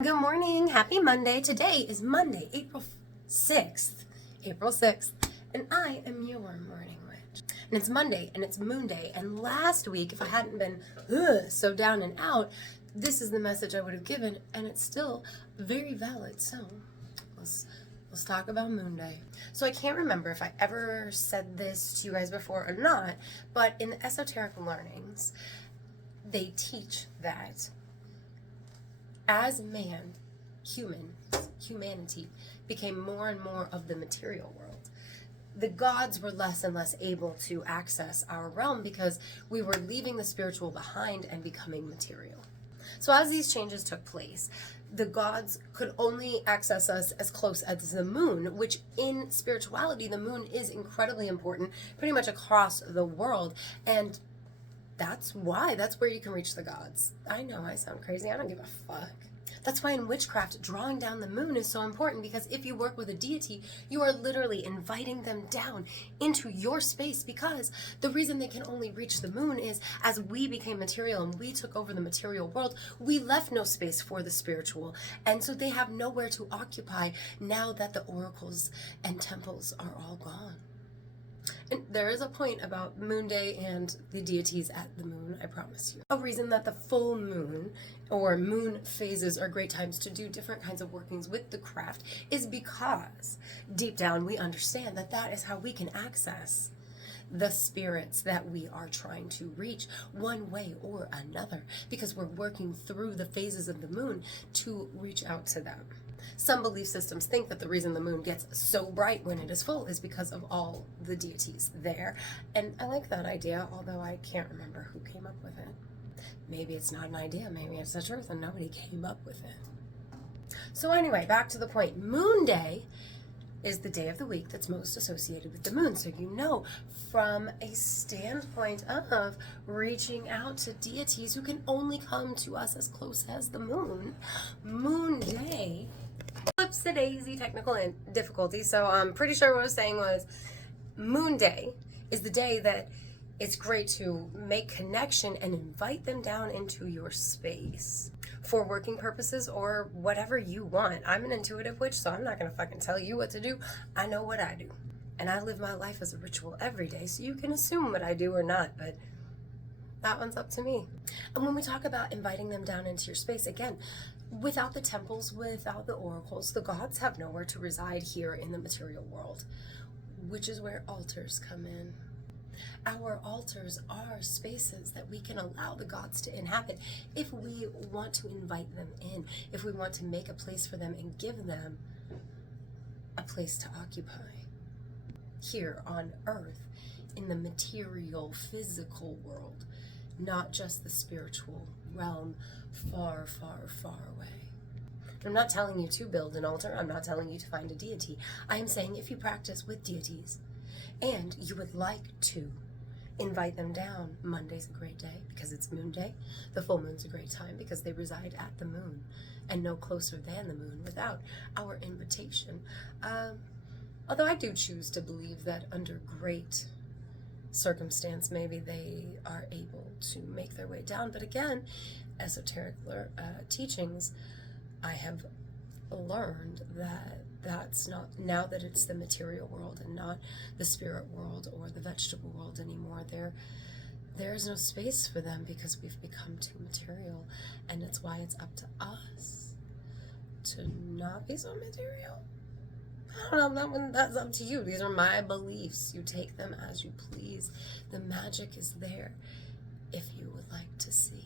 Good morning. Happy Monday. Today is Monday, April 6th. April 6th. And I am your morning witch. And it's Monday and it's Moonday. And last week, if I hadn't been so down and out, this is the message I would have given. And it's still very valid. So let's talk about Moonday. So I can't remember if I ever said this to you guys before or not, but in the esoteric learnings, they teach that as humanity became more and more of the material world, the gods were less and less able to access our realm because we were leaving the spiritual behind and becoming material. So as these changes took place, the gods could only access us as close as the moon, which in spirituality, the moon is incredibly important pretty much across the world. And that's where you can reach the gods. I know I sound crazy. I don't give a fuck. That's why in witchcraft, drawing down the moon is so important, because if you work with a deity, you are literally inviting them down into your space, because the reason they can only reach the moon is as we became material and we took over the material world, we left no space for the spiritual. And so they have nowhere to occupy now that the oracles and temples are all gone. And there is a point about Moonday and the deities at the moon, I promise you. A reason that the full moon or moon phases are great times to do different kinds of workings with the craft is because deep down we understand that that is how we can access the spirits that we are trying to reach one way or another, because we're working through the phases of the moon to reach out to them. Some belief systems think that the reason the moon gets so bright when it is full is because of all the deities there. And I like that idea, although I can't remember who came up with it. Maybe it's not an idea, maybe it's the truth and nobody came up with it. So anyway, back to the point. Moonday is the day of the week that's most associated with the moon. So you know, from a standpoint of reaching out to deities who can only come to us as close as the moon, Moonday, whoops-a-daisy, technical difficulty. So I'm pretty sure what I was saying was Moonday is the day that it's great to make connection and invite them down into your space for working purposes or whatever you want. I'm an intuitive witch, so I'm not gonna fucking tell you what to do. I know what I do. And I live my life as a ritual every day, so you can assume what I do or not, but that one's up to me. And when we talk about inviting them down into your space, again, without the temples, without the oracles, the gods have nowhere to reside here in the material world, which is where altars come in. Our altars are spaces that we can allow the gods to inhabit if we want to invite them in, if we want to make a place for them and give them a place to occupy here on earth in the material, physical world, not just the spiritual realm far, far, far away. I'm not telling you to build an altar. I'm not telling you to find a deity. I am saying if you practice with deities and you would like to invite them down, Monday's a great day because it's Moonday. The full moon's a great time because they reside at the moon and no closer than the moon without our invitation. Although I do choose to believe that under great circumstance, maybe they are able to make their way down. But again, esoteric teachings, I have learned that that's not, now that it's the material world and not the spirit world or the vegetable world anymore, there's no space for them because we've become too material. And that's why it's up to us to not be so material. I don't know, that's up to you. These are my beliefs. You take them as you please. The magic is there if you would like to see.